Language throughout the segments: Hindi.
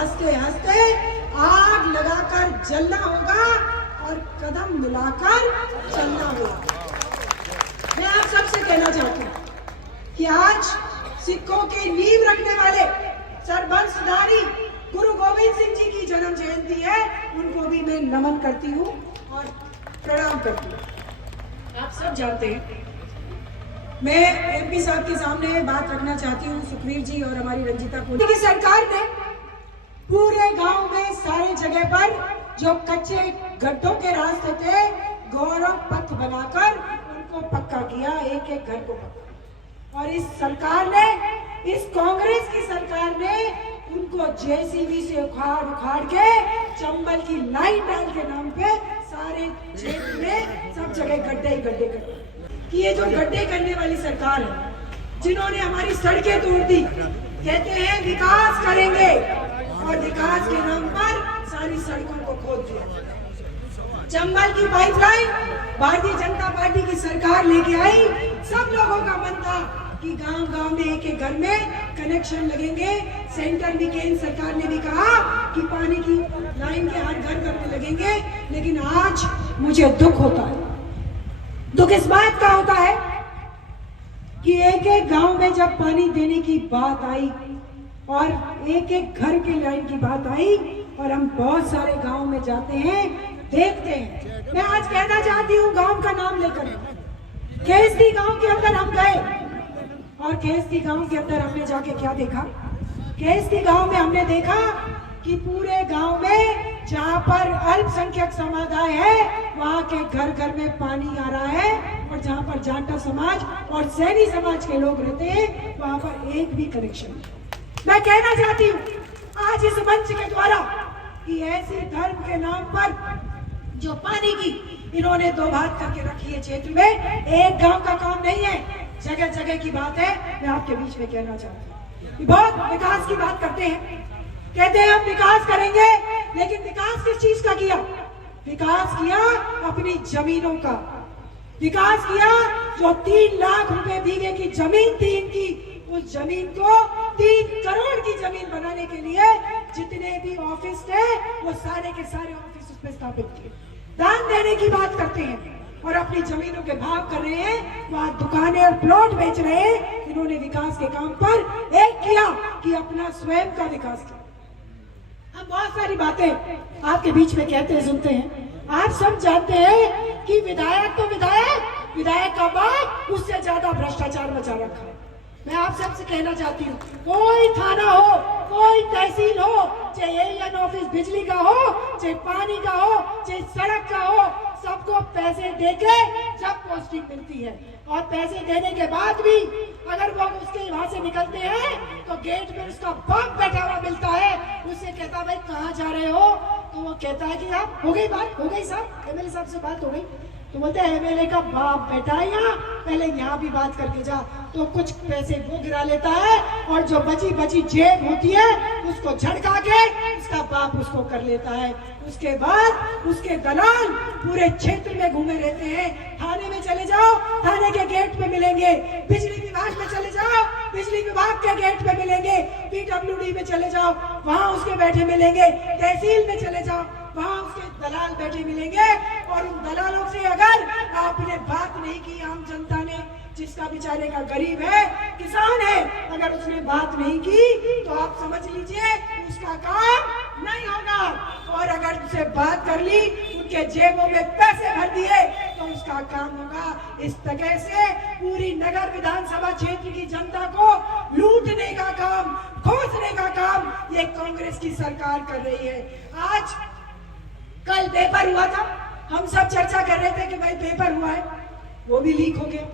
हंसते हंसते आग लगाकर जलना होगा और कदम मिलाकर चलना होगा। मैं आप सबसे कहना चाहती हूँ कि आज सिखों की नींव रखने वाले सरबंसधारी गुरु गोविंद सिंह जी की जन्म जयंती है, उनको भी मैं नमन करती हूँ और प्रणाम करती हूँ। आप सब जानते हैं, मैं एमपी साहब के सामने बात रखना चाहती हूँ, सुखवीर जी और हमारी रंजीता कोहली की सरकार ने पूरे गांव में सारे जगह पर जो कच्चे गड्ढों के रास्ते थे, गौरव पथ बनाकर उनको पक्का किया, एक एक घर को पक्का। और इस सरकार ने, इस कांग्रेस की सरकार ने उनको जेसीबी से उखाड़ उखाड़ के चंबल की लाइन डाल के नाम पे सारे क्षेत्र में सब जगह गड्ढे ही गड्ढे कर। कि ये जो गड्ढे करने वाली सरकार है, जिन्होंने हमारी सड़कें तोड़ दी, कहते हैं विकास करेंगे और विकास के नाम पर सारी सड़कों को खोद दिया। चंबल की पाइपलाइन भारतीय जनता पार्टी की सरकार लेके आई। सब लोगों का मन था कि गांव गांव में एक एक घर में कनेक्शन लगेंगे। सेंटर भी, केंद्र सरकार ने भी कहा कि पानी की लाइन के हर घर घर में लगेंगे। लेकिन आज मुझे दुख होता है। दुख इस बात का होता है कि एक एक गांव में जब पानी देने की बात आई और एक एक घर की लाइन की बात आई और हम बहुत सारे गांव में जाते हैं, देखते हैं। मैं आज कहना चाहती हूँ गांव का नाम लेकर, खेस्ती गांव के अंदर हम गए और खेस्ती गांव के अंदर हमने जाके क्या देखा? खेस्ती गांव में हमने देखा कि पूरे गांव में जहाँ पर अल्पसंख्यक समुदाय है, वहाँ के घर घर में पानी आ रहा है। और जहाँ पर जाटा समाज और सैनी समाज के लोग रहते हैं, वहाँ पर एक भी कनेक्शन नहीं। मैं कहना चाहती हूँ आज इस मंच के द्वारा कि ऐसे धर्म के नाम पर जो पानी की इन्होंने दो बात करके रखी है क्षेत्र में, एक गांव का काम नहीं है, जगह जगह की बात है। मैं आपके बीच में कहना चाहती हूँ, बहुत विकास की बात करते हैं, कहते हैं हम विकास करेंगे, लेकिन विकास किस चीज का किया? विकास किया अपनी जमीनों का। विकास किया जो 3 लाख रुपए बीघे की जमीन थी इनकी, उस जमीन को 3 करोड़ की जमीन बनाने के लिए जितने भी ऑफिस थे वो सारे के सारे ऑफिस उसमें स्थापित किए। दान देने की बात करते हैं और अपनी जमीनों के भाव कर रहे हैं, वहां दुकानें और प्लॉट बेच रहे हैं। इन्होंने विकास के काम पर एक किया कि अपना स्वयं का विकास किया। हम बहुत सारी बातें आपके बीच में कहते हैं, सुनते हैं। आप सब जानते हैं कि विधायक तो विधायक, विधायक का बाप उससे ज्यादा भ्रष्टाचार मचा रखा है। मैं आप सबसे कहना चाहती हूँ, कोई थाना हो, कोई तहसील हो, चाहे एएन ऑफिस बिजली का हो, चाहे पानी का हो, चाहे सड़क का हो, सबको पैसे देके जब पोस्टिंग मिलती है और पैसे देने के बाद भी अगर वो उसके वहां से निकलते हैं तो गेट में उसका बाप बैठा हुआ मिलता है। उससे कहता भाई कहाँ जा रहे हो? तो वो कहता है कि आप हो गई बात, हो गई साहब, एमएलए साहब से बात हो गई। तो बोलते हैं एमएलए का बाप बैठा है यहाँ, पहले यहाँ भी बात करके जा। तो कुछ पैसे वो गिरा लेता है और जो बची बची जेब होती है उसको झटका के उसका बाप उसको कर लेता है। उसके बाद उसके दलाल पूरे क्षेत्र में घूमे रहते हैं। थाने में चले जाओ, थाने के गेट पे मिलेंगे। बिजली विभाग में चले जाओ, बिजली विभाग के गेट पे मिलेंगे। पीडब्ल्यूडी में चले जाओ, वहाँ उसके बैठे मिलेंगे। तहसील में चले जाओ, वहाँ उसके दलाल बैठे मिलेंगे। और उन दलालों से अगर आपने बात नहीं की, आम जनता ने, जिसका बेचारे का गरीब है, किसान है, अगर उसने बात नहीं की तो आप समझ लीजिए उसका काम नहीं होगा। और अगर उसे बात कर ली, उनके जेबों में पैसे भर दिए तो उसका काम होगा। इस तरह से पूरी नगर विधानसभा क्षेत्र की जनता को लूटने का काम, खोसने का काम ये कांग्रेस की सरकार कर रही है। आज कल पेपर हुआ था, हम सब चर्चा कर रहे थे कि भाई पेपर हुआ है, वो भी लीक हो गया।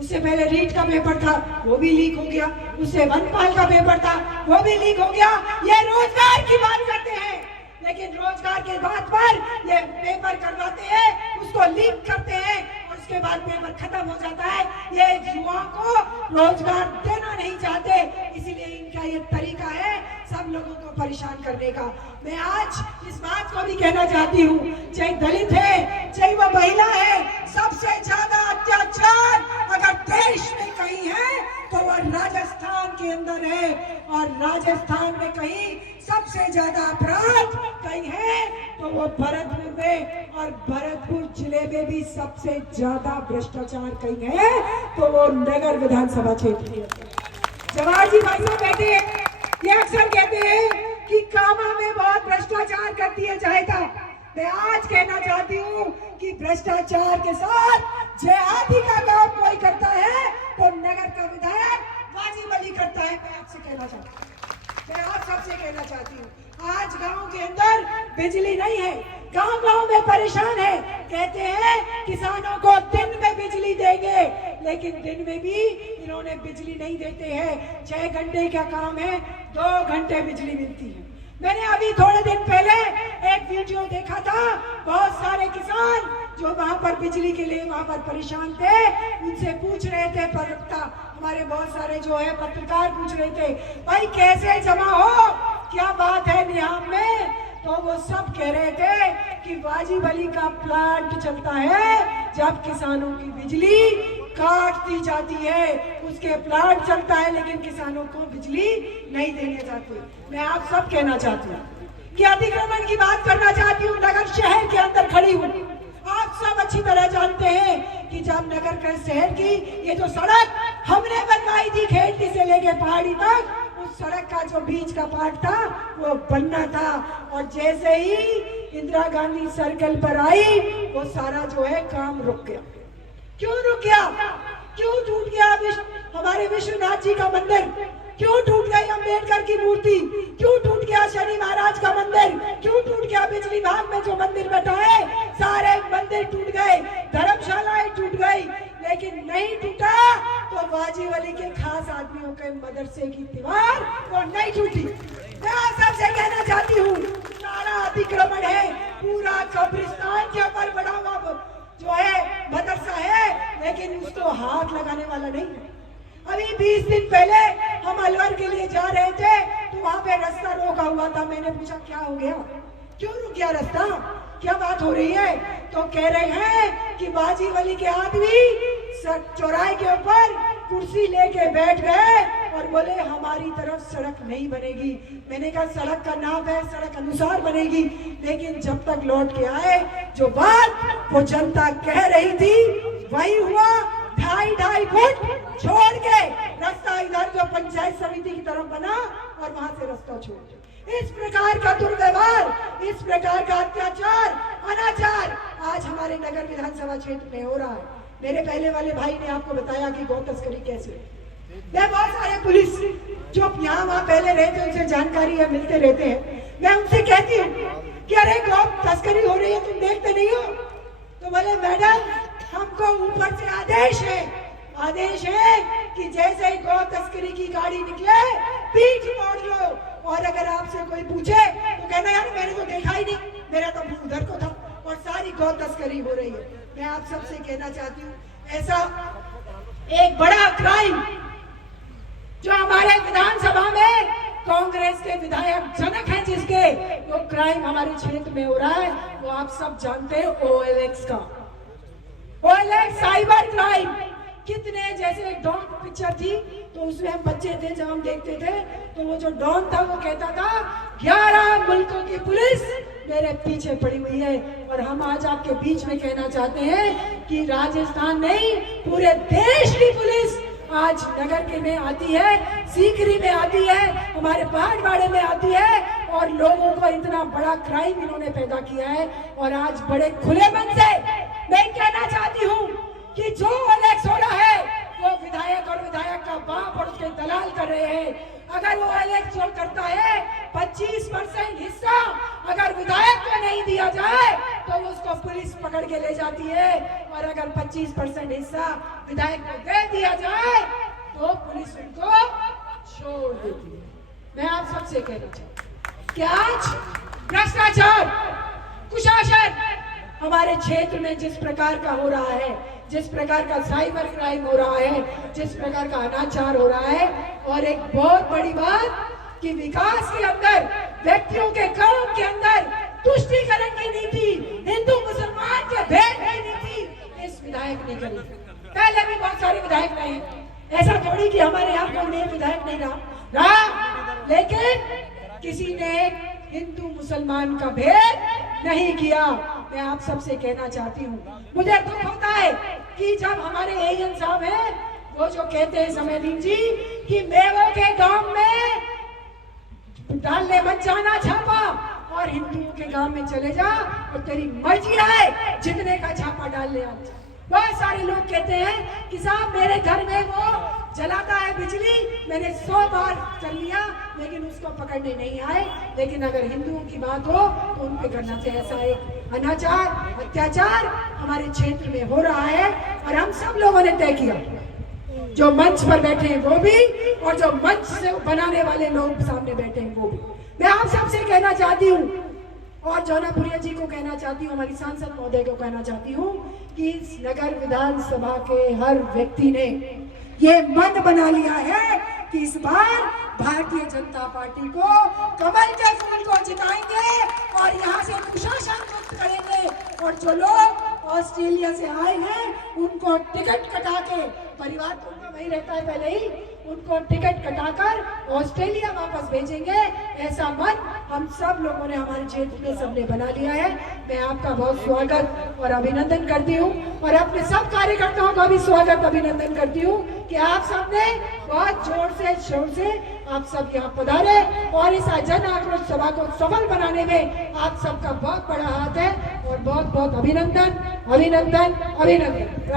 उससे पहले रीट का पेपर था, वो भी लीक हो गया। उससे वनपाल का पेपर था, वो भी लीक हो गया। ये रोजगार की बात करते हैं, लेकिन रोजगार के बात पर ये पेपर करवाते हैं, उसको लीक करते हैं और उसके बाद पेपर खत्म हो जाता है। ये युवाओं को रोजगार देना नहीं चाहते, इसलिए इनका ये तरीका है सब लोगों को परेशान करने का। मैं आज इस बात को भी कहना चाहती हूँ, चाहे दलित है, चाहे वह महिला है, सबसे ज्यादा अत्याचार अगर देश में कहीं है तो वह राजस्थान के अंदर है। और राजस्थान में कहीं सबसे ज्यादा अपराध कहीं है तो वो भरतपुर में, और भरतपुर जिले में भी सबसे ज्यादा भ्रष्टाचार कहीं है तो वो नगर विधानसभा क्षेत्र के अंदर। जवाहर जी भाई साहब बैठे हैं, ये अक्सर कहते हैं कि कामा में बहुत भ्रष्टाचार करती है जहेता। मैं आज कहना चाहती हूँ कि भ्रष्टाचार के साथ जहादी का काम कोई करता है तो नगर का विधायक वाजिब अली करता है। मैं आपसे कहना चाहती हूँ, मैं आप सबसे कहना चाहती हूँ, आज गांव के अंदर बिजली नहीं है, गांव में परेशान है। कहते हैं किसानों को दिन में बिजली देंगे, लेकिन दिन में भी इन्होंने बिजली नहीं देते हैं। 6 घंटे का काम है, 2 घंटे बिजली मिलती है। मैंने अभी थोड़े दिन पहले एक वीडियो देखा था, बहुत सारे किसान जो वहां पर बिजली के लिए वहां पर परेशान थे, उनसे पूछ रहे थे, प्रवक्ता हमारे बहुत सारे जो है पत्रकार पूछ रहे थे, भाई कैसे जमा हो, क्या बात है नियाम में? तो वो सब कह रहे थे कि वाजिब अली का प्लांट चलता है, जब किसानों की बिजली काट दी जाती है उसके प्लांट चलता है, लेकिन किसानों को बिजली नहीं देने जाती। मैं आप सब कहना चाहती हूँ कि अतिक्रमण की बात करना चाहती हूँ। नगर शहर के अंदर खड़ी हूँ, आप सब अच्छी तरह जानते हैं कि जब नगर के शहर की ये जो सड़क हमने बनवाई थी खेड़ी से लेके पहाड़ी तक, उस सड़क का जो बीच का पार्ट था वो बनना था, और जैसे ही इंदिरा गांधी सर्कल पर आई वो सारा जो है काम रुक गया। क्यों रुक गया? क्यों टूट गया हमारे विश्वनाथ जी का मंदिर? क्यों टूट गई अम्बेडकर की मूर्ति? क्यों टूट गया शनि महाराज का मंदिर? क्यों टूट गया बिजली भाग में जो मंदिर बैठा है? सारे मंदिर टूट गए, धर्मशालाएं टूट गई, लेकिन नहीं टूटा तो वाजिब अली के खास आदमियों के मदरसे की दीवार वो नहीं टूटी। मैं आप सबसे कहना चाहती हूँ, सारा अतिक्रमण है, पूरा कब्रिस्तान के ऊपर बड़ा हुआ जो है मदरसा है, लेकिन उसको हाथ लगाने वाला नहीं है। अभी 20 दिन पहले हम अलवर के लिए जा रहे थे तो वहां पे रास्ता रोका हुआ था। मैंने पूछा क्या हो गया, क्यों रुक गया रास्ता, क्या बात हो रही है? तो कह रहे हैं कि वाजिब अली के आदमी चौराहे के ऊपर कुर्सी लेके बैठ गए और बोले हमारी तरफ सड़क नहीं बनेगी। मैंने कहा सड़क का नाम है, सड़क अनुसार बनेगी, लेकिन जब तक लौट के आए जो बात वो जनता कह रही थी वही हुआ। 2.5 फुट छोड़ के रास्ता इधर जो पंचायत समिति की तरफ बना और वहां से रास्ता छोड़। इस प्रकार का दुर्व्यवहार, इस प्रकार का अत्याचार, अनाचार आज हमारे नगर विधानसभा क्षेत्र में हो रहा है। मेरे पहले वाले भाई ने आपको बताया कि गौ तस्करी कैसे। मैं बहुत सारे पुलिस जो यहाँ वहाँ पहले रहते हैं उनसे जानकारी है, मिलते रहते हैं, मैं उनसे कहती हूँ कि अरे गौ तस्करी हो रही है तुम देखते नहीं हो? तो बोले मैडम हमको ऊपर से आदेश है कि जैसे ही गौ तस्करी की गाड़ी निकले पीठ मोड़ लो, और अगर आपसे कोई पूछे तो कहना यार मैंने तो देखा ही नहीं, मेरा तो उधर को था, और सारी गौ तस्करी हो रही है। मैं आप सबसे कहना चाहती हूँ, ऐसा एक बड़ा क्राइम जो हमारे विधानसभा में कांग्रेस के विधायक जनक हैं जिसके, वो क्राइम हमारे क्षेत्र में हो रहा है, वो आप सब जानते हैं OLX का। OLX साइबर क्राइम कितने, जैसे एक डॉन पिक्चर थी तो उसमें हम बच्चे थे जब हम देखते थे तो वो जो डॉन था वो कहता था 11 मुल्कों की पुलिस मेरे पीछे पड़ी हुई है। और हम आज आपके बीच में कहना चाहते हैं कि राजस्थान नहीं पूरे देश की पुलिस आज नगर के में आती है, सीकरी में आती है, हमारे पहाड़वाड़े में आती है, और लोगों को इतना बड़ा क्राइम इन्होंने पैदा किया है। और आज बड़े खुले मन से मैं कहना चाहती हूँ कि जो OLX हो रहा है वो विधायक और विधायक का बाप और उसके दलाल कर रहे हैं। अगर वो OLX जो करता है 25% हिस्सा अगर विधायक को नहीं दिया जाए तो उसको पुलिस पकड़ के ले जाती है, और अगर 25% हिस्सा विधायक को दे दिया जाए तो पुलिस उनको छोड़ देती है। मैं आप सबसे कहना चाहती हूँ कि आज भ्रष्टाचार, कुशासन हमारे क्षेत्र में जिस प्रकार का हो रहा है, जिस प्रकार का साइबर क्राइम हो रहा है, जिस प्रकार का अनाचार हो रहा है, और एक बहुत बड़ी बात कि विकास के अंदर व्यक्तियों के काम के अंदर तुष्टीकरण की नीति, हिंदू मुसलमान के भेद की नीति इस विधायक ने करी। पहले भी बहुत सारे विधायक रहे, ऐसा थोड़ी कि हमारे यहाँ कोई नए विधायक नहीं रहा, लेकिन किसी ने हिंदू मुसलमान का भेद नहीं किया। मैं आप सबसे कहना चाहती हूँ, मुझे दुख होता है कि जब हमारे एएन साहब हैं, वो जो कहते हैं समयदीन जी कि मेवों के गांव में डालने मत जाना छापा और हिंदुओं के गांव में चले जा और तेरी मर्जी है जितने का छापा डाल ले। बहुत सारे लोग कहते हैं कि साहब मेरे घर में वो जलाता है बिजली, मैंने 100 बार चल लिया लेकिन उसको पकड़ने नहीं आए। लेकिन अगर हिंदुओं की बात हो तो उन पे करना चाहिए। ऐसा एक अनाचार, अत्याचार हमारे क्षेत्र में हो रहा है और हम सब लोगों ने तय किया, जो मंच पर बैठे हैं वो भी और जो मंच से बनाने वाले लोग सामने बैठे हैं वो भी। मैं आप सबसे कहना चाहती हूँ और जौनापुरिया जी को कहना चाहती हूँ, हमारी सांसद महोदय को कहना चाहती हूँ कि इस नगर विधानसभा के हर व्यक्ति ने ये मन बना लिया है कि इस बार भारतीय जनता पार्टी को कमल के फूल को जिताएंगे और यहाँ से कुशासन मुक्त करेंगे। और जो लोग ऑस्ट्रेलिया से आए हैं उनको टिकट कटा के, परिवार तो उनका वही रहता है पहले ही, उनको टिकट कटाकर ऑस्ट्रेलिया वापस भेजेंगे। ऐसा मन हम सब लोगों ने हमारे क्षेत्र में सबने बना लिया है। मैं आपका बहुत स्वागत और अभिनंदन करती हूँ और अपने सब कार्यकर्ताओं का भी स्वागत अभिनंदन करती हूँ कि आप सबने बहुत जोर से शोर से आप सब यहाँ पधारे और इस जन आक्रोश सभा को सफल बनाने में आप सबका बहुत बड़ा हाथ है और बहुत बहुत अभिनंदन अभिनंदन अभिनंदन।